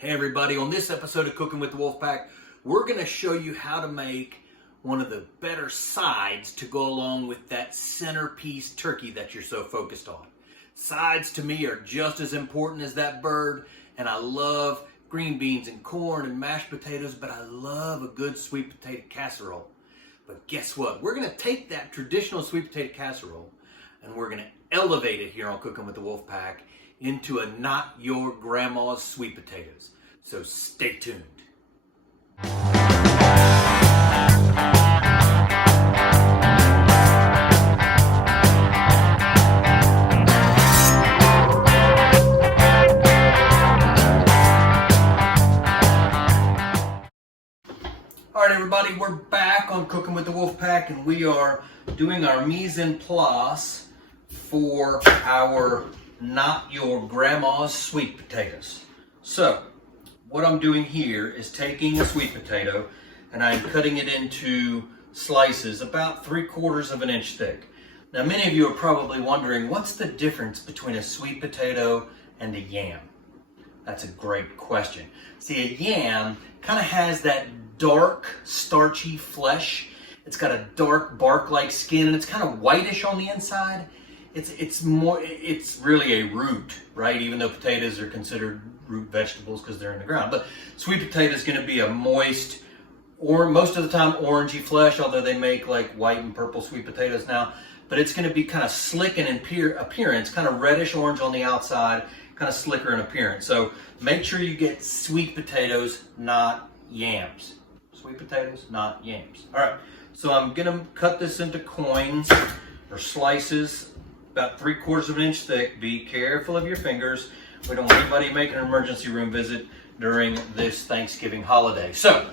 Hey everybody, on this episode of Cooking with the Wolfpack, we're going to show you how to make one of the better sides to go along with that centerpiece turkey that you're so focused on. Sides to me are just as important as that bird, and I love green beans and corn and mashed potatoes, but I love a good sweet potato casserole. But guess what? We're going to take that traditional sweet potato casserole and we're going to elevate it here on Cooking with the Wolfpack into a not your grandma's sweet potatoes. So stay tuned. All right, everybody, we're back on Cooking with the Wolfpack, and we are doing our mise en place for our not your grandma's sweet potatoes. So what I'm doing here is taking a sweet potato and I'm cutting it into slices about 3/4 of an inch thick. Now many of you are probably wondering, what's the difference between a sweet potato and a yam? That's a great question. See, a yam kind of has that dark starchy flesh. It's got a dark bark-like skin and it's kind of whitish on the inside. It's really a root, right? Even though potatoes are considered root vegetables because they're in the ground. But sweet potato is going to be a moist, or most of the time orangey flesh, although they make like white and purple sweet potatoes now. But it's going to be kind of slick in appearance, kind of reddish orange on the outside, kind of slicker in appearance. So make sure you get sweet potatoes, not yams. Sweet potatoes, not yams. All right, so I'm going to cut this into coins or slices, about 3/4 of an inch thick. Be careful of your fingers. We don't want anybody making an emergency room visit during this Thanksgiving holiday. So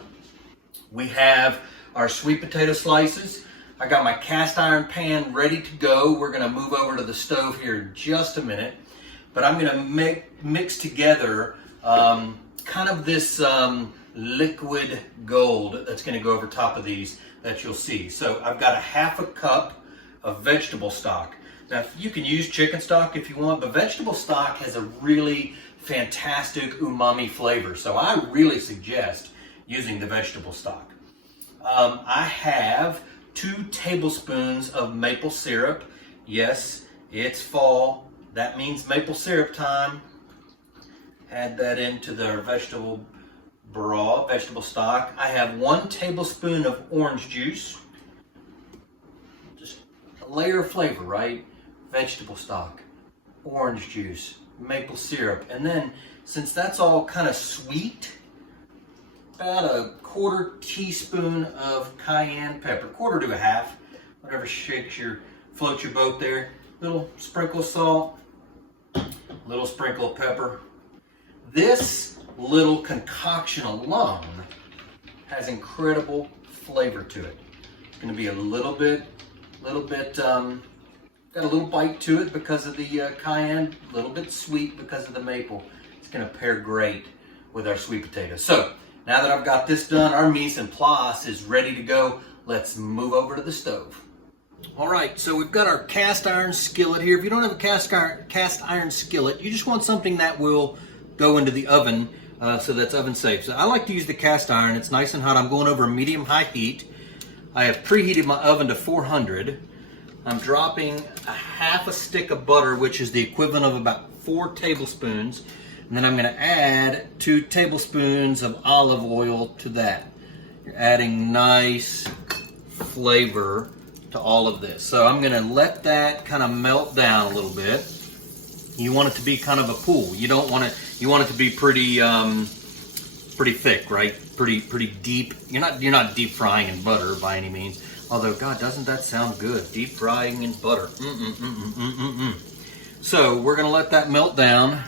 we have our sweet potato slices. I got my cast iron pan ready to go. We're going to move over to the stove here in just a minute. But I'm going to mix together kind of this liquid gold that's going to go over top of these that you'll see. So I've got a 1/2 cup of vegetable stock. Now, you can use chicken stock if you want, but vegetable stock has a really fantastic umami flavor. So I really suggest using the vegetable stock. I have 2 tablespoons of maple syrup. Yes, it's fall. That means maple syrup time. Add that into the vegetable broth, vegetable stock. I have 1 tablespoon of orange juice. Just a layer of flavor, right? Vegetable stock, orange juice, maple syrup, and then since that's all kind of sweet, about a 1/4 teaspoon of cayenne pepper, 1/4 to a 1/2, whatever floats your boat there. Little sprinkle of salt, little sprinkle of pepper. This little concoction alone has incredible flavor to it. It's going to be a little bit. Got a little bite to it because of the cayenne, a little bit sweet because of the maple. It's going to pair great with our sweet potatoes. So now that I've got this done, our mise en place is ready to go. Let's move over to the stove. All right, so we've got our cast iron skillet here. If you don't have a cast iron skillet, you just want something that will go into the oven, so that's oven safe. So I like to use the cast iron. It's nice and hot. I'm going over medium-high heat. I have preheated my oven to 400. I'm dropping a 1/2 stick of butter, which is the equivalent of about 4 tablespoons. And then I'm going to add 2 tablespoons of olive oil to that. You're adding nice flavor to all of this. So I'm going to let that kind of melt down a little bit. You want it to be kind of a pool. You want it to be pretty thick, right? Pretty deep. You're not deep frying in butter by any means. Although, God, doesn't that sound good? Deep frying in butter. So we're going to let that melt down.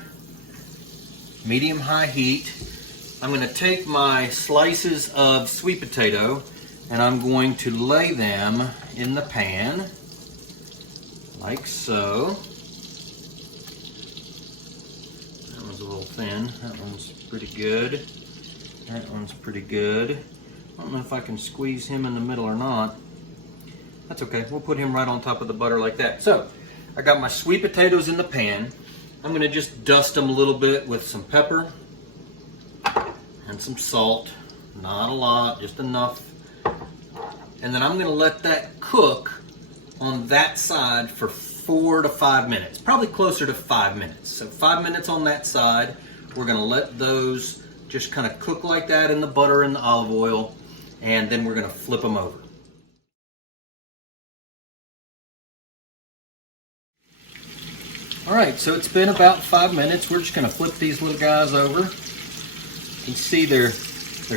Medium-high heat. I'm going to take my slices of sweet potato and I'm going to lay them in the pan like so. That one's a little thin. That one's pretty good. That one's pretty good. I don't know if I can squeeze him in the middle or not. That's okay, we'll put him right on top of the butter like that. So, I got my sweet potatoes in the pan. I'm gonna just dust them a little bit with some pepper. and some salt. Not a lot, just enough. And then I'm gonna let that cook on that side for 4 to 5 minutes, probably closer to 5 minutes. So 5 minutes on that side. We're gonna let those just kind of cook like that in the butter and the olive oil, and then we're gonna flip them over. All right, so it's been about 5 minutes. We're just gonna flip these little guys over. You can see they're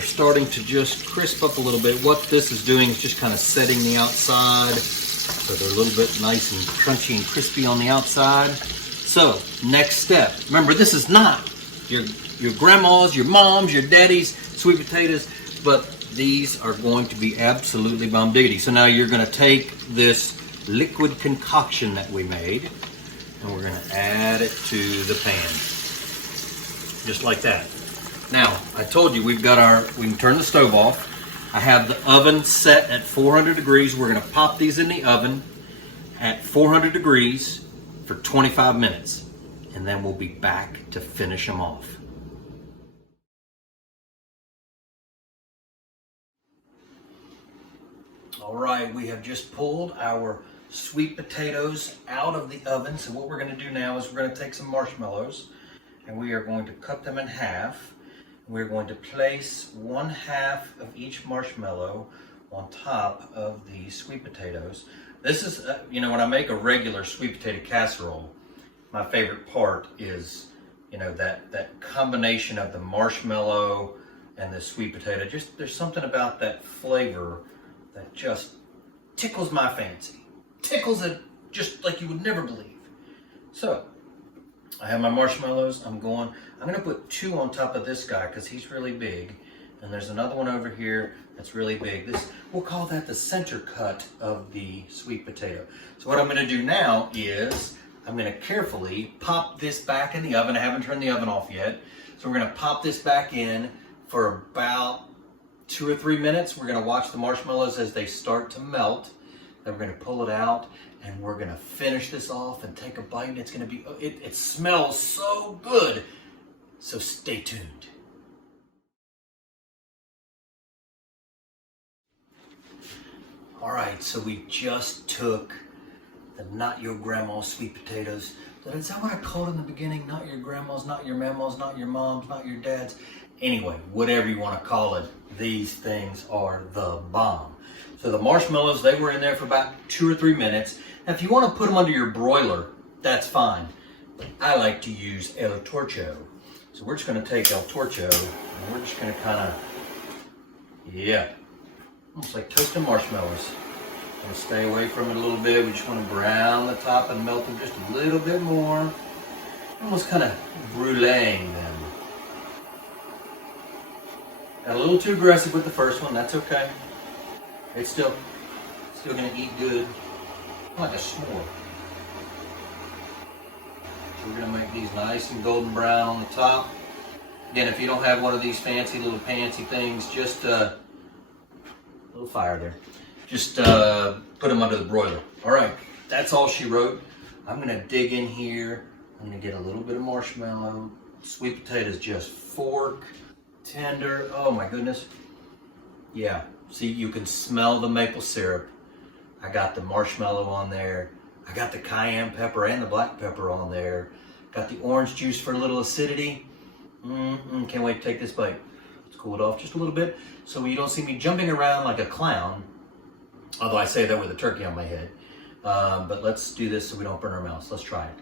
starting to just crisp up a little bit. What this is doing is just kind of setting the outside so they're a little bit nice and crunchy and crispy on the outside. So next step, remember this is not your grandma's, your mom's, your daddy's sweet potatoes, but these are going to be absolutely bomb diggity. So now you're gonna take this liquid concoction that we made and we're gonna add it to the pan, just like that. Now, I told you we can turn the stove off. I have the oven set at 400 degrees. We're gonna pop these in the oven at 400 degrees for 25 minutes. And then we'll be back to finish them off. All right, we have just pulled our sweet potatoes out of the oven. So what we're gonna do now is we're gonna take some marshmallows and we are going to cut them in half. We're going to place 1/2 of each marshmallow on top of the sweet potatoes. This is, when I make a regular sweet potato casserole, my favorite part is, that combination of the marshmallow and the sweet potato. Just, there's something about that flavor that just tickles my fancy. Tickles it just like you would never believe. So, I have my marshmallows. I'm gonna put 2 on top of this guy because he's really big. And there's another one over here that's really big. We'll call that the center cut of the sweet potato. So what I'm gonna do now is I'm gonna carefully pop this back in the oven. I haven't turned the oven off yet. So we're gonna pop this back in for about 2 or 3 minutes. We're gonna watch the marshmallows as they start to melt. Then we're gonna pull it out and we're gonna finish this off and take a bite. And it's gonna be, it smells so good. So stay tuned. All right, so we just took the not your grandma's sweet potatoes. Is that what I called in the beginning? Not your grandma's, not your mama's, not your mom's, not your dad's. Anyway, whatever you want to call it, these things are the bomb. So the marshmallows, they were in there for about 2 or 3 minutes. Now, if you want to put them under your broiler, that's fine. But I like to use El Torcho. So we're just going to take El Torcho and we're just going to kind of, almost like toasting marshmallows. Going to stay away from it a little bit. We just want to brown the top and melt them just a little bit more. Almost kind of bruleeing them. Got a little too aggressive with the first one. That's okay. It's still going to eat good. Like a s'more. So we're going to make these nice and golden brown on the top. Again, if you don't have one of these fancy little pancy things, just a little fire there. Just put them under the broiler. All right, that's all she wrote. I'm going to dig in here. I'm going to get a little bit of marshmallow. Sweet potatoes just fork, tender. Oh my goodness. Yeah, see, you can smell the maple syrup. I got the marshmallow on there. I got the cayenne pepper and the black pepper on there. Got the orange juice for a little acidity. Can't wait to take this bite. Let's cool it off just a little bit so you don't see me jumping around like a clown. Although I say that with a turkey on my head. But let's do this so we don't burn our mouths. Let's try it.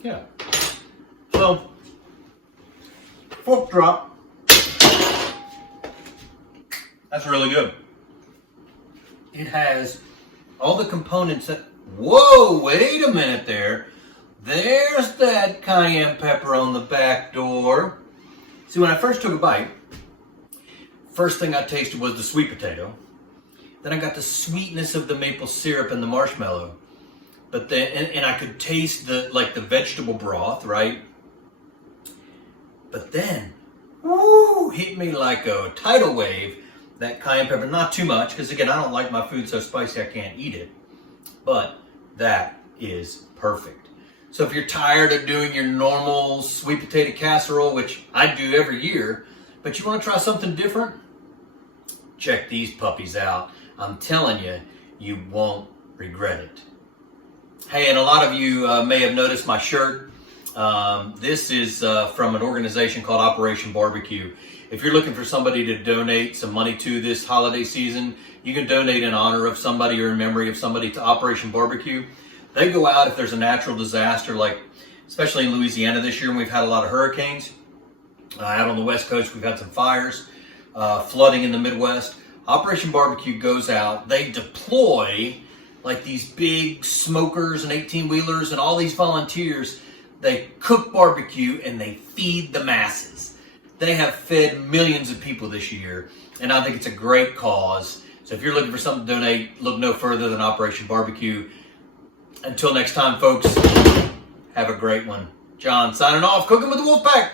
Yeah. So, fork drop. That's really good. It has all the components that, whoa, wait a minute there. There's that cayenne pepper on the back door. See, when I first took a bite, first thing I tasted was the sweet potato. Then I got the sweetness of the maple syrup and the marshmallow. But then, and I could taste the vegetable broth, right? But then, woo, hit me like a tidal wave. That cayenne pepper, not too much, because again, I don't like my food so spicy I can't eat it. But that is perfect. So if you're tired of doing your normal sweet potato casserole, which I do every year, but you want to try something different, check these puppies out. I'm telling you, you won't regret it. Hey, and a lot of you may have noticed my shirt. This is from an organization called Operation Barbecue. If you're looking for somebody to donate some money to this holiday season, you can donate in honor of somebody or in memory of somebody to Operation Barbecue. They go out if there's a natural disaster, like especially in Louisiana this year, when we've had a lot of hurricanes. Out on the West Coast, we've had some fires, flooding in the Midwest. Operation Barbecue goes out. They deploy like these big smokers and 18-wheelers and all these volunteers. They cook barbecue and they feed the masses. They have fed millions of people this year, and I think it's a great cause. So if you're looking for something to donate, look no further than Operation Barbecue. Until next time, folks, have a great one. John signing off, Cooking with the Wolfpack.